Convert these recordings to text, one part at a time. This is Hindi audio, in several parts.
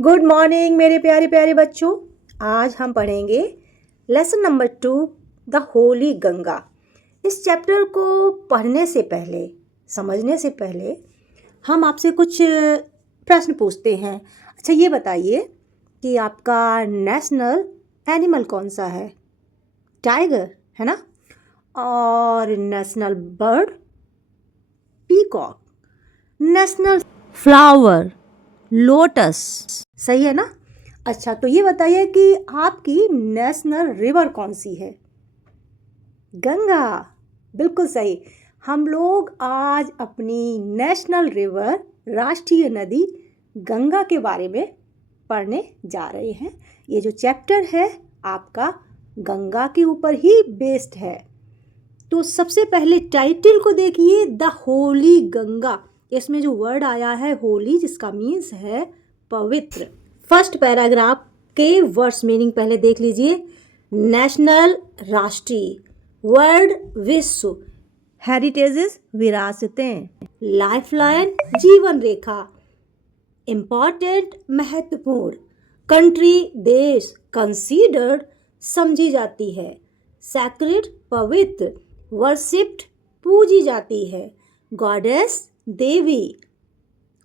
गुड मॉर्निंग मेरे प्यारे प्यारे बच्चों। आज हम पढ़ेंगे lesson number 2 the Holi Ganga. इस चैप्टर को पढ़ने से पहले, समझने से पहले हम आपसे कुछ प्रश्न पूछते हैं। अच्छा, ये बताइए कि आपका नेशनल एनिमल कौन सा है? टाइगर है ना? और national bird peacock, national flower lotus, सही है ना? अच्छा, तो ये बताइए कि आपकी नेशनल रिवर कौन सी है? गंगा, बिल्कुल सही। हम लोग आज अपनी नेशनल रिवर, राष्ट्रीय नदी गंगा के बारे में पढ़ने जा रहे हैं। ये जो चैप्टर है आपका गंगा के ऊपर ही बेस्ड है। तो सबसे पहले टाइटल को देखिए, द होली गंगा। इसमें जो वर्ड आया है होली, जिसका मीन्स है पवित्र। फर्स्ट पैराग्राफ के वर्ड्स मीनिंग पहले देख लीजिए। नेशनल राष्ट्रीय, वर्ल्ड विश्व, हेरिटेजेस विरासतें, लाइफलाइन जीवन रेखा, इम्पॉर्टेंट महत्वपूर्ण, कंट्री देश, कंसीडर्ड समझी जाती है, सैक्रेड पवित्र, वर्शिप्ड पूजी जाती है, गॉडेस देवी,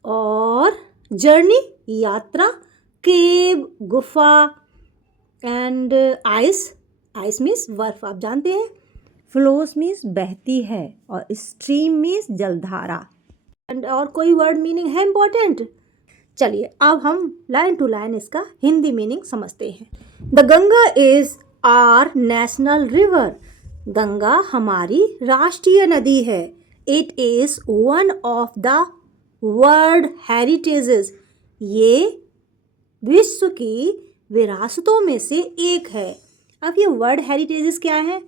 और जर्नी यात्रा, केव गुफा, एंड आइस, आइस मीन्स बर्फ आप जानते हैं, फ्लोस मीन्स बहती है, और स्ट्रीम मीन्स जलधारा। एंड और कोई वर्ड मीनिंग है इम्पोर्टेंट? चलिए अब हम लाइन टू लाइन इसका हिंदी मीनिंग समझते हैं। The Ganga is our national river. Ganga हमारी राष्ट्रीय नदी है। It is one of the world heritages. ये विश्व की विरासतों में से एक है। अब ये वर्ल्ड हेरिटेजेस क्या है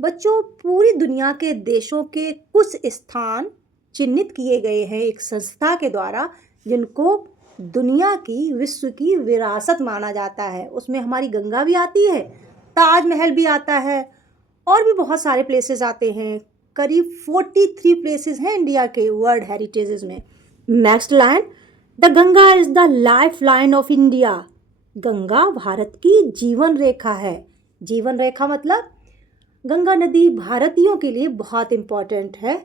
बच्चों? पूरी दुनिया के देशों के कुछ स्थान चिन्हित किए गए हैं एक संस्था के द्वारा, जिनको दुनिया की, विश्व की विरासत माना जाता है। उसमें हमारी गंगा भी आती है, ताजमहल भी आता है, और भी बहुत सारे प्लेसेस आते हैं। करीब 43 प्लेसेस हैं इंडिया के वर्ल्ड हेरिटेजेस में। Next line, the Ganga is the life line of India. Ganga Bharat की जीवन रेखा है। जीवन रेखा मतलब गंगा नदी भारतीयों के लिए बहुत इम्पोर्टेंट है।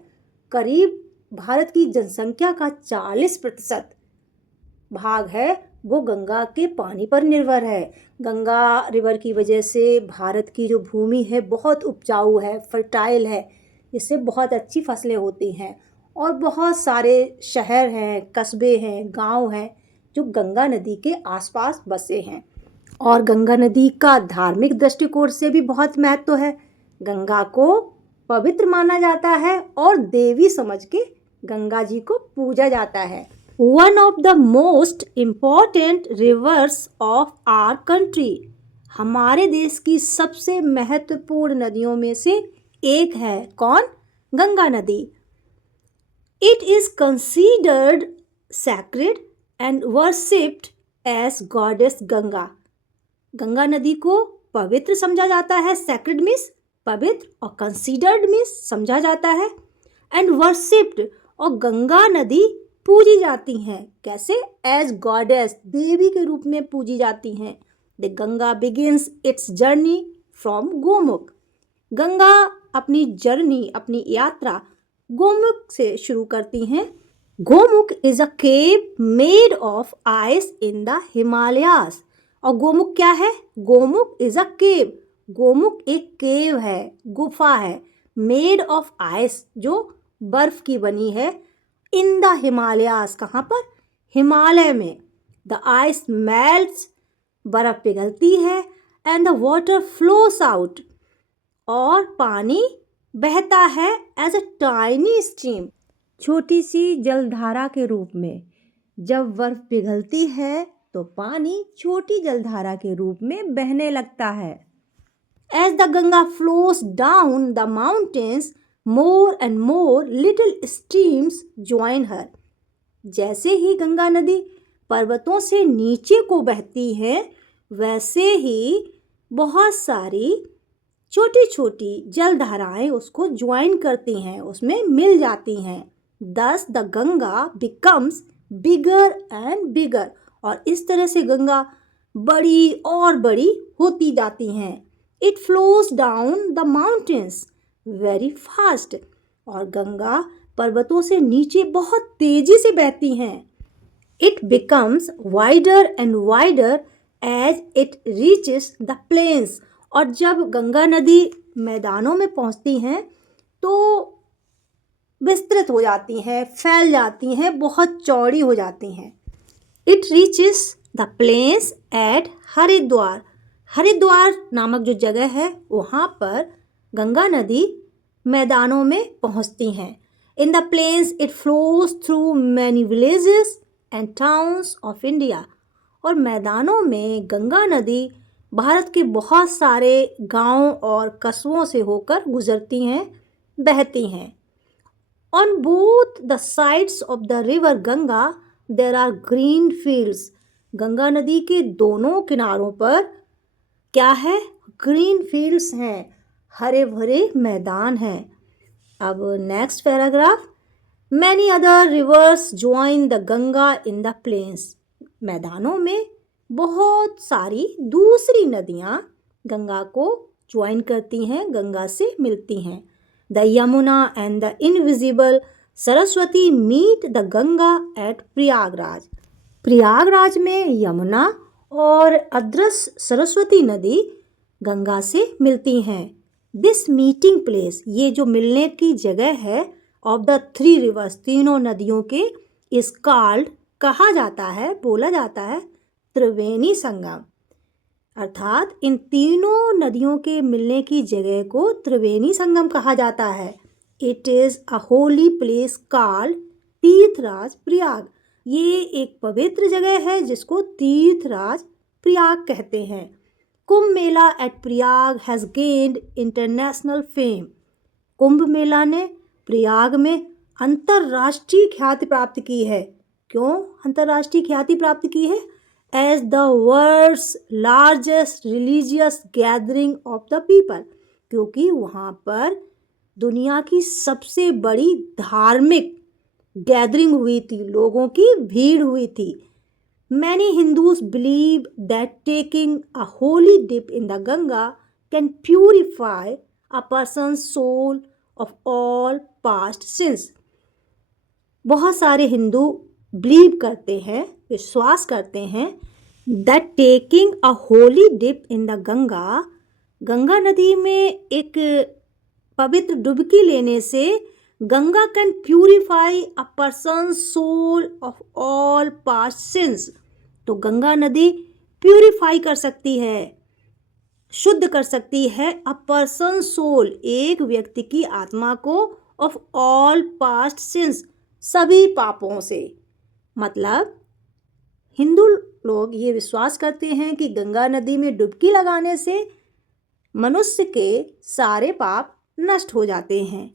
करीब भारत की जनसंख्या का 40% भाग है वो गंगा के पानी पर निर्भर है। गंगा रिवर की वजह से भारत की जो भूमि है बहुत उपजाऊ है, फर्टाइल है, इससे बहुत अच्छी फसलें होती हैं, और बहुत सारे शहर हैं, कस्बे हैं, गांव हैं जो गंगा नदी के आसपास बसे हैं। और गंगा नदी का धार्मिक दृष्टिकोण से भी बहुत महत्व है। गंगा को पवित्र माना जाता है और देवी समझ के गंगा जी को पूजा जाता है। One of the most important rivers of our country. हमारे देश की सबसे महत्वपूर्ण नदियों में से एक है। कौन? गंगा नदी। It is considered sacred and worshipped as goddess Ganga. Ganga नदी को पवित्र समझा जाता है। सैक्रेड मीन्स पवित्र, और कंसीडर्ड मीन्स समझा जाता है, एंड वर्शिप्ड, और गंगा नदी पूजी जाती हैं। कैसे? एज गॉडेस, देवी के रूप में पूजी जाती हैं। The Ganga begins it's journey from Gomukh. Ganga अपनी जर्नी, अपनी यात्रा गोमुख से शुरू करती हैं। Gomukh is a cave made of ice in the Himalayas. और गोमुख क्या है? गोमुख इज अ केव। गोमुख एक केव है, गुफा है, मेड ऑफ आइस, जो बर्फ की बनी है, इन द हिमालयास, कहाँ पर? हिमालय में। द आइस मेल्ट्स, बर्फ पिघलती है, and the water flows out, और पानी बहता है एज अ टाइनी स्ट्रीम, छोटी सी जलधारा के रूप में। जब बर्फ पिघलती है तो पानी छोटी जलधारा के रूप में बहने लगता है। As the Ganga flows down the mountains, more and more little streams join her। जैसे ही गंगा नदी पर्वतों से नीचे को बहती है, वैसे ही बहुत सारी छोटी छोटी जलधाराएं उसको ज्वाइन करती हैं, उसमें मिल जाती हैं। Thus the Ganga becomes bigger and bigger, और इस तरह से गंगा बड़ी और बड़ी होती जाती हैं। It flows down the mountains very fast, और गंगा पर्वतों से नीचे बहुत तेजी से बहती हैं। It becomes wider and wider as it reaches the plains, और जब गंगा नदी मैदानों में पहुंचती हैं तो विस्तृत हो जाती हैं, फैल जाती हैं, बहुत चौड़ी हो जाती हैं। It reaches the plains at Haridwar, Haridwar नामक जो जगह है वहाँ पर गंगा नदी मैदानों में पहुँचती हैं। In the plains it flows through many villages and towns of India, और मैदानों में गंगा नदी भारत के बहुत सारे गांव और कस्बों से होकर गुजरती हैं, बहती हैं। On both the sides of the river Ganga there are green fields. Ganga नदी के दोनों किनारों पर क्या है? ग्रीन फील्ड्स हैं, हरे भरे मैदान हैं। अब next paragraph, many other rivers join the Ganga in the plains. मैदानों में बहुत सारी दूसरी नदियाँ गंगा को ज्वाइन करती हैं, गंगा से मिलती हैं। The Yamuna and the invisible Saraswati meet the Ganga at Prayagraj. Prayagraj में यमुना और अदृश्य सरस्वती नदी गंगा से मिलती हैं। दिस मीटिंग प्लेस, ये जो मिलने की जगह है, ऑफ द थ्री रिवर्स, तीनों नदियों के, इज कॉल्ड, कहा जाता है, बोला जाता है, त्रिवेणी संगम। अर्थात इन तीनों नदियों के मिलने की जगह को त्रिवेणी संगम कहा जाता है। It is a holy place called Tirthraj Prayag. ये एक पवित्र जगह है जिसको तीर्थराज प्रयाग कहते हैं। Kumbh Mela at Prayag has gained international fame. Kumbh Mela ने प्रयाग में अंतर्राष्ट्रीय ख्याति प्राप्त की है। क्यों अंतर्राष्ट्रीय ख्याति प्राप्त की है? As the world's largest religious gathering of the people, क्योंकि वहाँ पर दुनिया की सबसे बड़ी धार्मिक गैदरिंग हुई थी, लोगों की भीड़ हुई थी। Many Hindus believe that taking a holy dip in the Ganga can purify a person soul of all past sins. बहुत सारे हिंदू बिलीव करते हैं, विश्वास करते हैं, that taking a holy dip in the Ganga, Ganga नदी में एक पवित्र डुबकी लेने से Ganga can purify a person soul of all past sins. तो गंगा नदी प्यूरिफाई कर सकती है, शुद्ध कर सकती है अ पर्सन सोल, एक व्यक्ति की आत्मा को, ऑफ ऑल पास्ट सिंस, सभी पापों से। मतलब हिंदू लोग ये विश्वास करते हैं कि गंगा नदी में डुबकी लगाने से मनुष्य के सारे पाप नष्ट हो जाते हैं।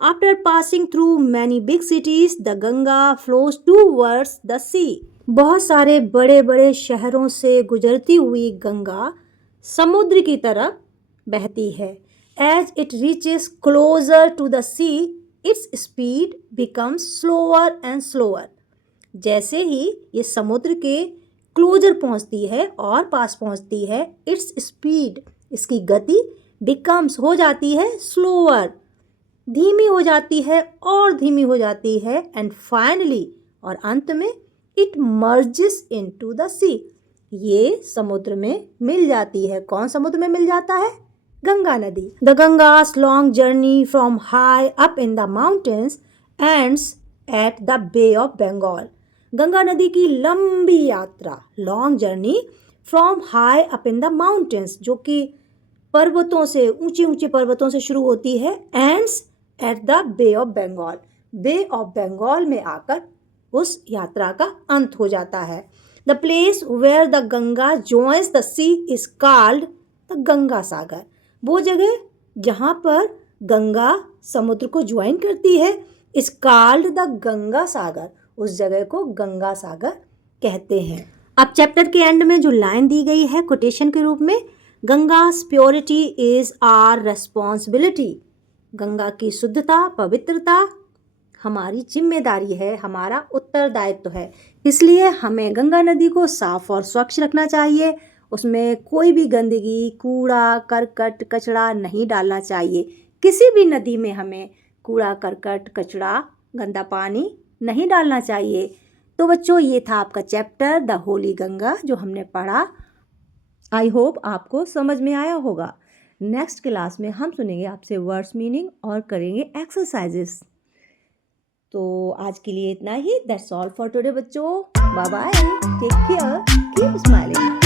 After passing through many big cities the Ganga flows towards the sea. बहुत सारे बड़े बड़े शहरों से गुजरती हुई गंगा समुद्र की तरफ बहती है। As it reaches closer to the sea its speed becomes slower and slower. जैसे ही ये समुद्र के क्लोजर पहुंचती है और पास पहुंचती है, इट्स स्पीड, इसकी गति, बिकम्स हो जाती है स्लोअर, धीमी हो जाती है और धीमी हो जाती है, एंड फाइनली, और अंत में, इट मर्जेस इनटू द सी, ये समुद्र में मिल जाती है। कौन समुद्र में मिल जाता है? गंगा नदी। The Ganga's long journey from high up in the mountains ends at the Bay of Bengal. Ganga नदी की लंबी यात्रा, long journey from high up in the mountains, जो कि पर्वतों से, ऊंचे ऊंचे पर्वतों से शुरू होती है, ends at the Bay of Bengal, Bay of Bengal में आकर उस यात्रा का अंत हो जाता है। The place where the Ganga joins the sea is called the Ganga Sagar. वो जगह जहाँ पर गंगा समुद्र को ज्वाइन करती है इज कॉल्ड द गंगा सागर, उस जगह को गंगा सागर कहते हैं। अब चैप्टर के एंड में जो लाइन दी गई है कोटेशन के रूप में, Ganga's purity is our responsibility. Ganga की शुद्धता, पवित्रता हमारी जिम्मेदारी है, हमारा उत्तरदायित्व है। इसलिए हमें गंगा नदी को साफ और स्वच्छ रखना चाहिए। उसमें कोई भी गंदगी, कूड़ा, करकट, कचरा नहीं डालना चाहिए। किसी भी नदी में हमें कूड़ा, करकट, कचरा, गंदा पानी नहीं डालना चाहिए। तो बच्चों, ये था आपका चैप्टर द होली गंगा जो हमने पढ़ा। आई होप आपको समझ में आया होगा। नेक्स्ट क्लास में हम सुनेंगे आपसे वर्ड्स मीनिंग और करेंगे एक्सरसाइजेस। तो आज के लिए इतना ही। दैट्स ऑल फॉर टुडे बच्चों। Bye bye, take care, keep smiling.